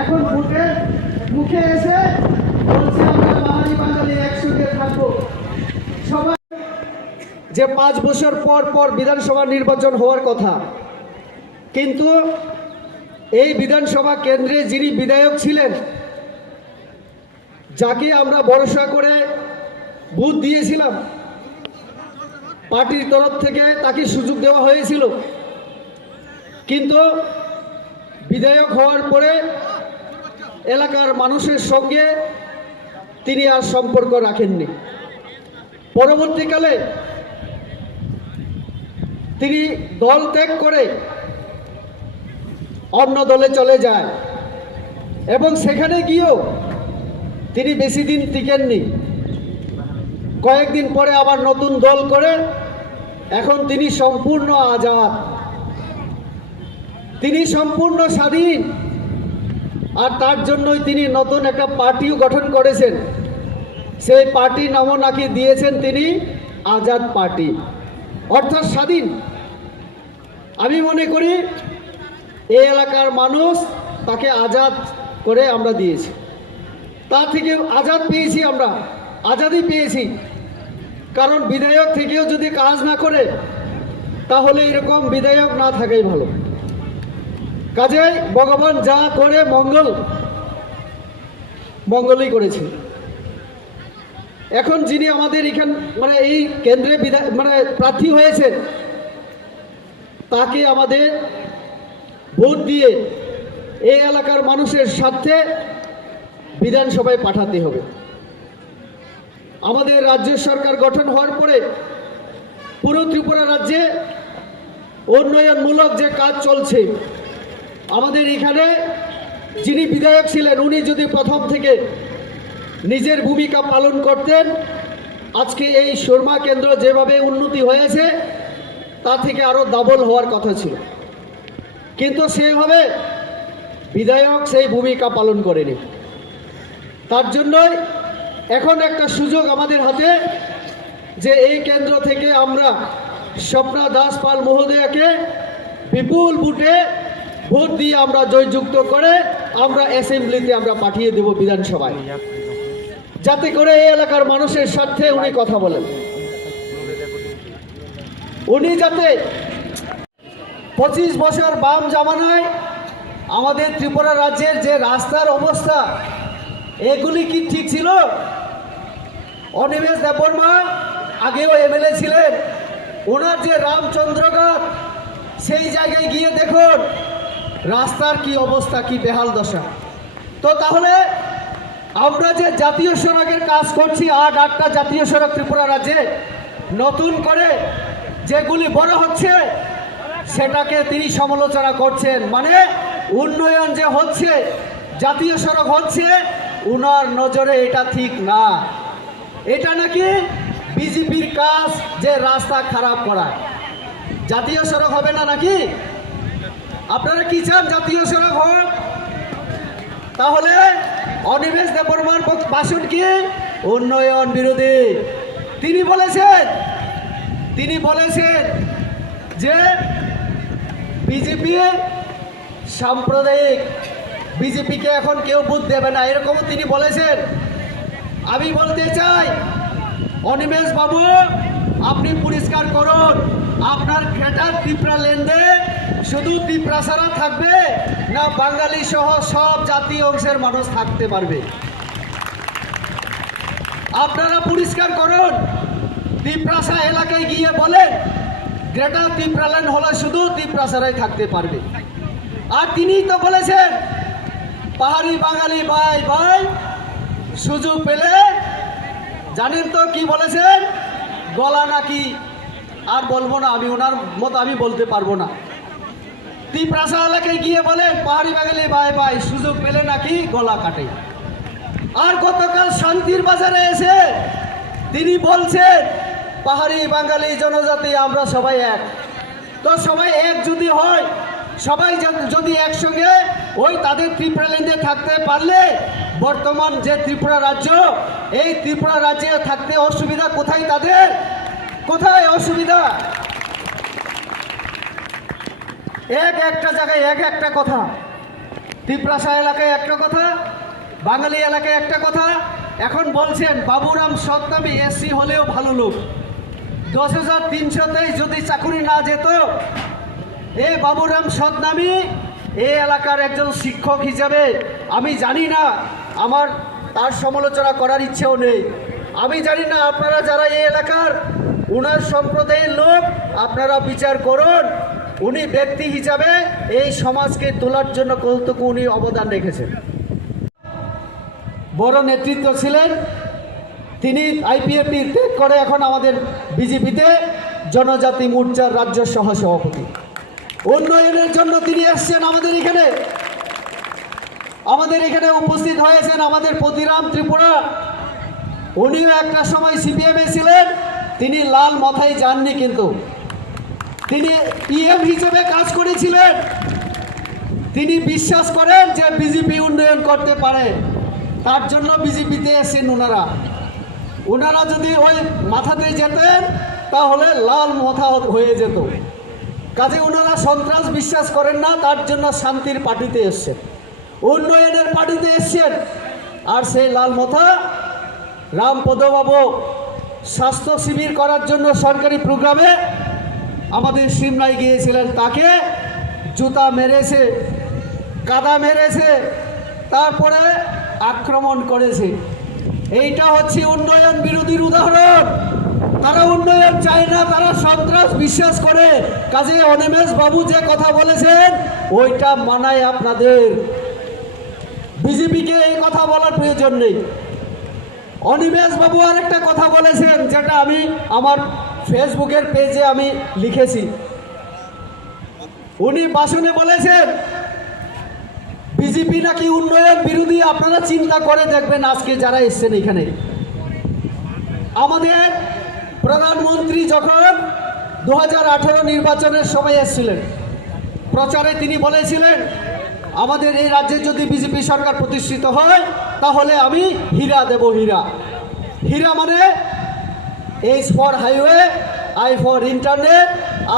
এখন মুখে এসে বলছে আমরা বাঙালি বাঙালি একসঙ্গে থাকবো। সবাই যে 5 বছর পর পর বিধানসভা নির্বাচন হওয়ার কথা, কিন্তু এই বিধানসভা কেন্দ্রে যিনি বিধায়ক ছিলেন, যাকে আমরা ভরসা করে ভোট দিয়েছিলাম, পার্টির তরফ থেকে তাকে সুযোগ দেওয়া হয়েছিল, কিন্তু বিধায়ক হওয়ার পরে এলাকার মানুষের সঙ্গে তিনি আর সম্পর্ক রাখেননি। পরবর্তীকালে তিনি দল ত্যাগ করে অন্য দলে চলে যায় এবং সেখানে গিয়েও তিনি বেশি দিন টিকেননি। কয়েকদিন পরে আবার নতুন দল করে এখন তিনি সম্পূর্ণ আজাদ, তিনি সম্পূর্ণ স্বাধীন। আর তার জন্যই তিনি নতুন একটা পার্টিও গঠন করেছেন। সেই পার্টির নামও নাকি দিয়েছেন তিনি আজাদ পার্টি, অর্থাৎ স্বাধীন। আমি মনে করি এই এলাকার মানুষ তাকে আজাদ করে আমরা দিয়েছি, তা থেকে আজাদ পেয়েছি, আমরা আজাদই পেয়েছি। কারণ বিধায়ক থেকেও যদি কাজ না করে তাহলে এরকম বিধায়ক না থাকাই ভালো। কাজেই ভগবান যা করে মঙ্গলই করেছে। এখন যিনি আমাদের এখান এই কেন্দ্রে প্রার্থী হয়েছেন, তাকে আমাদের ভোট দিয়ে এই এলাকার মানুষের স্বার্থে বিধানসভায় পাঠাতে হবে। আমাদের রাজ্য সরকার গঠন হওয়ার পরে পুরো ত্রিপুরা রাজ্যে উন্নয়নমূলক যে কাজ চলছে, আমাদের এখানে যিনি বিধায়ক ছিলেন উনি যদি প্রথম থেকে নিজের ভূমিকা পালন করতেন, আজকে এই সুরমা কেন্দ্র যেভাবে উন্নতি হয়েছে তা থেকে আরও ডাবল হওয়ার কথা ছিল, কিন্তু সেইভাবে বিধায়ক সেই ভূমিকা পালন করেনি। তার জন্যই এখন একটা সুযোগ আমাদের হাতে যে এই কেন্দ্র থেকে আমরা স্বপ্না দাস পাল মহোদয়াকে বিপুল ভোট দিয়ে আমরা জয়যুক্ত করে আমরা অ্যাসেম্বলিতে আমরা পাঠিয়ে দেব বিধানসভায়, যাতে করে এই এলাকার মানুষের স্বার্থে উনি কথা বলেন। উনি যাতে 25 বছর বাম জামানায় আমাদের ত্রিপুরা রাজ্যের যে রাস্তার অবস্থা, এগুলি কি ঠিক ছিল? অনিমেষ দেববর্মা আগেও এমএলএ ছিলেন, ওনার যে রামচন্দ্রঘাট, সেই জায়গায় গিয়ে দেখুন রাস্তার কি অবস্থা, কি বেহাল দশা। তো তাহলে আমরা যে জাতীয় সড়কের কাজ করছি, 8টা জাতীয় সড়ক ত্রিপুরা রাজ্যে নতুন করে যেগুলি বড় হচ্ছে সেটাকে তিনি সমালোচনা করছেন। মানে উন্নয়ন যে হচ্ছে, জাতীয় সড়ক হচ্ছে, উনার নজরে এটা ঠিক না। এটা নাকি বিজেপির কাজ যে রাস্তা খারাপ করায়। জাতীয় সড়ক হবে না নাকি? আপনারা কি চান জাতীয় সড়ক হোক? তাহলে অনিমেষ দেববর্মার ভাষণ কি? উন্নয়ন বিরোধী। তিনি বলেছেন যে বিজেপি সাম্প্রদায়িক, বিজেপিকে এখন কেউ ভোট দেবে না, এরকমও তিনি বলেছেন। আমি বলতে চাই অনিমেষ বাবু, আপনি পরিষ্কার করুন আপনার গ্রেটার ত্রিপুরা লেন্ডে শুধু ত্রিপুরাসারা থাকবে না বাঙালি সহ সব জাতি অংশের মানুষ থাকতে পারবে? আপনারা পরিষ্কার করুন। ত্রিপুরাসা এলাকায় গিয়ে বলেন গ্রেটার ত্রিপুরা ল্যান্ড হলে শুধু ত্রিপুরাসারাই থাকতে পারবে। আর তিনিই তো বলেছেন পাহাড়ি বাঙালি ভাই ভাই সুযোগ পেলে, জানেন তো কি বলেছেন? গলা নাকি, আর বলবো না, আমি ওনার মতো আমি বলতে পারবো না। ত্রিপুরাসা এলাকায় গিয়ে বলেন পাহাড়ি বাঙালি ভাই ভাই সুযোগ পেলে নাকি গলা কাটে। আর গতকাল শান্তির বাজারে এসে তিনি বলছেন পাহাড়ি বাঙালি জনজাতি আমরা সবাই এক। তো সবাই এক যদি হয়, সবাই যদি একসঙ্গে ওই তাদের ত্রিপুরা ল্যান্ডে থাকতে পারলে, বর্তমান যে ত্রিপুরা রাজ্য, এই ত্রিপুরা রাজ্যে থাকতে অসুবিধা কোথায় তাদের? কোথায় অসুবিধা? একটা জায়গায় একটা কথা। তিপ্রাসা এলাকায় একটা কথা, বাঙালি এলাকায় একটা কথা। এখন বলছেন বাবুরাম সৎনামী এসসি হলেও ভালো লোক, 10,323 যদি চাকুরি না যেত, এই বাবুরাম সৎনামী এই এলাকার একজন শিক্ষক হিসাবে আমি জানি না, আমার তার সমালোচনা করার ইচ্ছেও নেই। আমি জানি না আপনারা যারা এই এলাকার উনার সম্প্রদায়ের লোক, আপনারা বিচার করুন উনি ব্যক্তি হিসাবে এই সমাজকে তোলার জন্য কতটুকু উনি অবদান রেখেছেন। বড় নেতৃত্ব ছিলেন তিনি, আইপিএফটি ত্যাগ করে এখন আমাদের বিজেপিতে জনজাতি মোর্চার রাজ্য সহসভাপতি। উন্নয়নের জন্য তিনি এসছেন আমাদের এখানে উপস্থিত হয়েছেন আমাদের প্রতিরাম ত্রিপুরা। উনিও একটা সময় সিপিএমে ছিলেন, তিনি লাল মাথায় যাননি, কিন্তু তিনি পিএম হিসেবে কাজ করেছিলেন। তিনি বিশ্বাস করেন যে বিজেপি উন্নয়ন করতে পারে, তার জন্য বিজেপিতে এসেছেন ওনারা যদি ওই মাথাতে যেতেন তাহলে লাল মাথা হয়ে যেত। কাজে ওনারা সন্ত্রাস বিশ্বাস করেন না, তার জন্য শান্তির পার্টিতে এসছেন, উন্নয়নের পার্টিতে এসছেন। আর সেই লাল মাথা রামপদবাবু স্বাস্থ্য শিবির করার জন্য সরকারি প্রোগ্রামে আমাদের সিমলায় গিয়েছিলেন, তাকে জুতা মেরেছে, কাদা মেরেছে, তারপরে আক্রমণ করেছে। এইটা হচ্ছে উন্নয়ন বিরোধীর উদাহরণ। তারা উন্নয়ন চায় না, তারা সন্ত্রাস বিশ্বাস করে। কাজে অনিমেষ বাবু যে কথা বলেছেন ওইটা মানায় আপনাদের, বিজেপিকে এই কথা বলার প্রয়োজন নেই। অনিমেষ বাবু আরেকটা কথা বলেছেন, যেটা আমি আমার ফেসবুকের পেজে আমি লিখেছি। উনি ভাষণে বলেছেন বিজেপি নাকি উন্নয়ন বিরোধী। আপনারা চিন্তা করে দেখবেন আজকে যারা এসছেন এখানে, আমাদের প্রধানমন্ত্রী যখন 2018 নির্বাচনের সময় এসেছিলেন, প্রচারে তিনি বলেছিলেন আমাদের এই রাজ্যে যদি বিজেপি সরকার প্রতিষ্ঠিত হয় তাহলে আমি হীরা দেব। হীরা মানে H for highway, I for internet,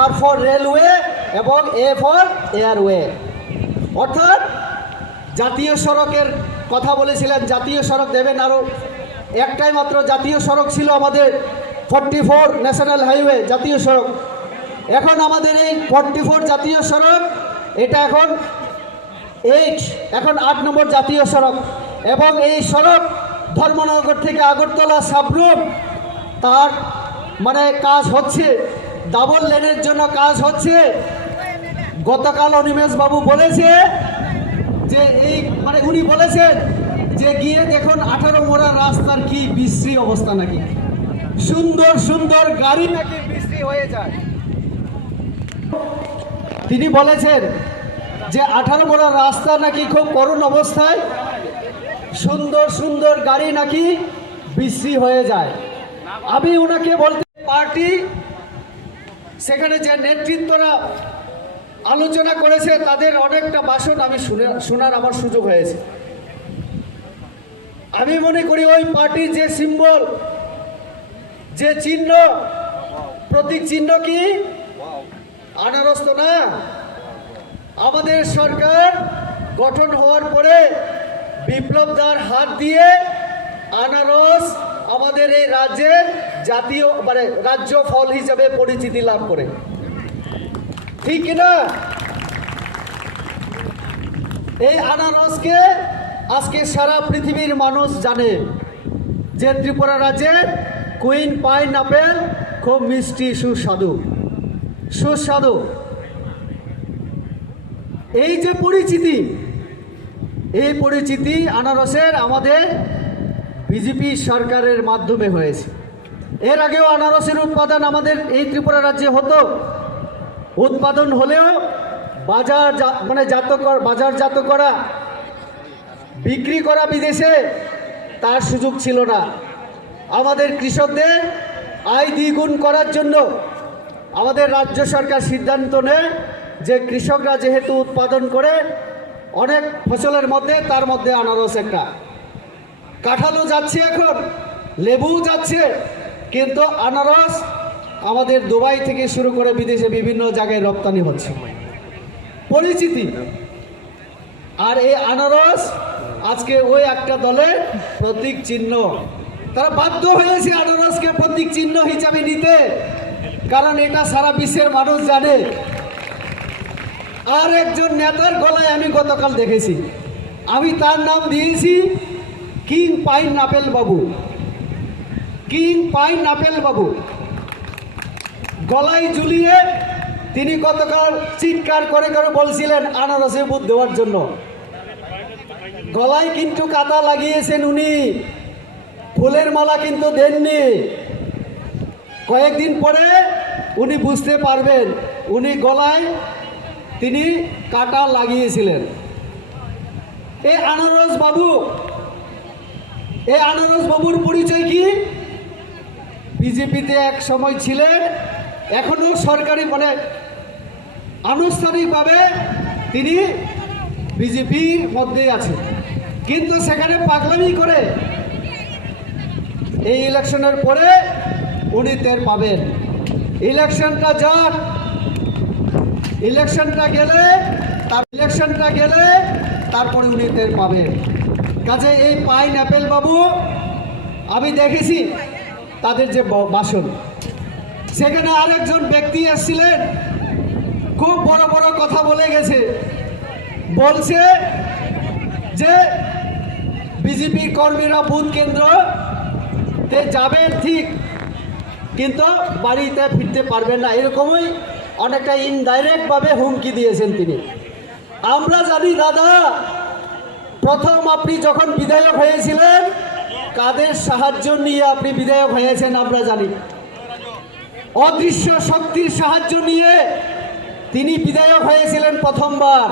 R for railway এবং এ ফর এয়ারওয়ে। অর্থাৎ জাতীয় সড়কের কথা বলেছিলেন, জাতীয় সড়ক দেবেন। আরও একটাই মাত্র জাতীয় সড়ক ছিল আমাদের, 44 ন্যাশনাল হাইওয়ে জাতীয় সড়ক। এখন আমাদের এই 44 জাতীয় সড়ক, এটা এখন 8 নম্বর জাতীয় সড়ক। এবং এই সড়ক ধর্মনগর থেকে আগরতলা সাবরুম, তার মানে কাজ হচ্ছে, ডাবল লেনের জন্য কাজ হচ্ছে। গতকাল অনিমেষ বাবু বলেছে যে এই মানে উনি বলেছেন যে গিয়ে দেখুন 18 মোড়া রাস্তার কি বিশ্রী অবস্থা, নাকি সুন্দর সুন্দর গাড়ি নাকি বিশ্রী হয়ে যায়। তিনি বলেছেন যে 18 মোড়া রাস্তা নাকি খুব করুণ অবস্থায়, সুন্দর সুন্দর গাড়ি নাকি বিশ্রী হয়ে যায়। আমি ওনাকে বলতে, পার্টি সেখানে যে নেতৃত্বরা আলোচনা করেছে তাদের অনেকটা ভাষণ আমি শোনার আমার সুযোগ হয়েছে। আমি মনে করি ওই পার্টির যে সিম্বল, যে চিহ্ন, প্রতীক চিহ্ন কি আনারস তো না। আমাদের সরকার গঠন হওয়ার পরে বিপ্লবদার হাত দিয়ে আনারস আমাদের এই রাজ্যের জাতীয় মানে রাজ্য ফল হিসেবে পরিচিতি লাভ করে, ঠিক না? এই আনারসকে আজকে সারা পৃথিবীর মানুষ জানে যে ত্রিপুরা রাজ্যের কুইন পাইন আপেল খুব মিষ্টি, সুস্বাদু। এই যে পরিচিতি, এই পরিচিতি আনারসের আমাদের বিজেপি সরকারের মাধ্যমে হয়েছে। এর আগেও আনারসের উৎপাদন আমাদের এই ত্রিপুরা রাজ্যে হতো, উৎপাদন হলেও বাজারজাত করা, বিক্রি করা বিদেশে তার সুযোগ ছিল না। আমাদের কৃষকদের আয় দ্বিগুণ করার জন্য আমাদের রাজ্য সরকার সিদ্ধান্ত নেয় যে কৃষকরা যেহেতু উৎপাদন করে অনেক ফসলের মধ্যে, তার মধ্যে আনারস একটা। কাঁঠালও যাচ্ছে, এখন লেবুও যাচ্ছে, কিন্তু আনারস আমাদের দুবাই থেকে শুরু করে বিদেশে বিভিন্ন জায়গায় রপ্তানি হচ্ছে। পরিচিতি আর এই আনারস আজকে ওই একটা দলের প্রতীক চিহ্ন। তারা বাধ্য হয়েছে আনারসকে প্রতীক চিহ্ন হিসাবে নিতে, কারণ এটা সারা বিশ্বের মানুষ জানে। আর একজন নেতার গলায় আমি গতকাল দেখেছি, আমি তার নাম দিয়েছি কিং পাইন আপেল বাবু। কিং পাইন আপেল বাবু গলায় ঝুলিয়ে তিনি গতকাল চিৎকার করে করে বলছিলেন আনারসে ভোট দেওয়ার জন্য। গলায় কিন্তু কাঁটা লাগিয়েছেন উনি, ফুলের মালা কিন্তু দেননি। কয়েকদিন পরে উনি বুঝতে পারবেন উনি গলায় তিনি কাঁটা লাগিয়েছিলেন। এই আনারস বাবুর পরিচয় কি? বিজেপিতে এক সময় ছিলেন, এখনো সরকারি মানে আনুষ্ঠানিকভাবে তিনি বিজেপির মধ্যেই আছেন, কিন্তু সেখানে পাগলামি করে এই ইলেকশনের পরে উনি টের পাবেন। ইলেকশনটা যাক, ইলেকশনটা গেলে তারপরে উনি টের পাবেন। কাজে এই পাইন অ্যাপেল বাবু, আমি দেখেছি তাদের যে ভাষণ, সেখানে আরেকজন ব্যক্তি এসেছিলেন, খুব বড় বড় কথা বলে গেছে। বলছে যে বিজেপি কর্মীরা বুথ কেন্দ্রতে যাবেন ঠিক, কিন্তু বাড়িতে ফিরতে পারবেন না, এরকমই অনেকটা ইনডাইরেক্টভাবে হুমকি দিয়েছেন তিনি। আমরা জানি দাদা, প্রথম আপনি যখন বিধায়ক হয়েছিলেন কাদের সাহায্য নিয়ে আপনি বিধায়ক হয়েছেন আমরা জানি। অদৃশ্য শক্তির সাহায্য নিয়ে তিনি বিধায়ক হয়েছিলেন প্রথমবার।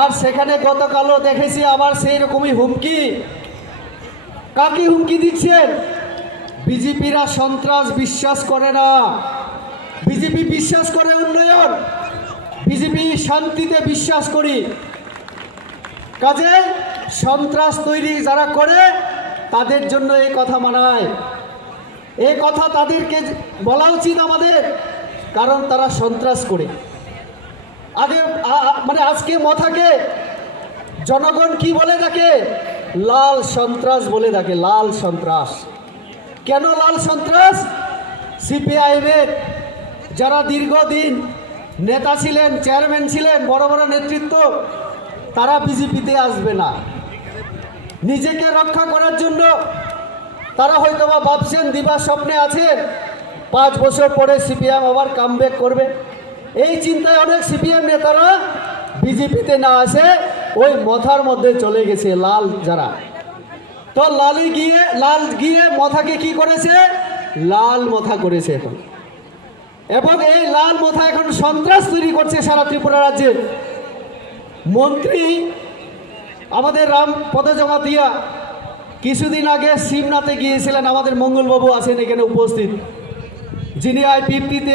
আর সেখানে গতকালও দেখেছি আবার সেই রকমই হুমকি। কাকে হুমকি দিচ্ছেন? বিজেপিরা সন্ত্রাস বিশ্বাস করে না, বিজেপি বিশ্বাস করে উন্নয়ন, বিজেপি শান্তিতে বিশ্বাস করি। কাজে সন্ত্রাস তৈরি যারা করে তাদের জন্য এই কথা মানায়, এই কথা তাদেরকে বলা উচিত আমাদের, কারণ তারা সন্ত্রাস করে। আগে মানে আজকে মাথাকে জনগণ কি বলে থাকে? লাল সন্ত্রাস বলে থাকে, লাল সন্ত্রাস। কেন লাল সন্ত্রাস? সিপিআইএমের যারা দীর্ঘদিন নেতা ছিলেন, চেয়ারম্যান ছিলেন, বড় বড় নেতৃত্ব, তারা বিজেপিতে আসবে না। নিজেকে রক্ষা করার জন্য তারা হয়তো বা ভাবছেন, দিবা স্বপ্নে আছেন 5 বছর পরে সিপিএম আবার কামব্যাক করবে। এই চিন্তায় অনেক সিপিএম নেতারা বিজেপিতে না আসে ওই মাথার মধ্যে চলে গেছে লাল যারা। তো লাল গিয়ে মাথাকে কি করেছে? লাল মাথা করেছে এখন, এবং এই লাল মাথা এখন সন্ত্রাস তৈরি করছে সারা ত্রিপুরা রাজ্যে। মন্ত্রী আমাদের রামপদ জমাতিয়া কিছুদিন আগে শিবনাথে গিয়েছিলেন, আমাদের মঙ্গলবাবু আছেন এখানে উপস্থিত, যিনি IPFT-তে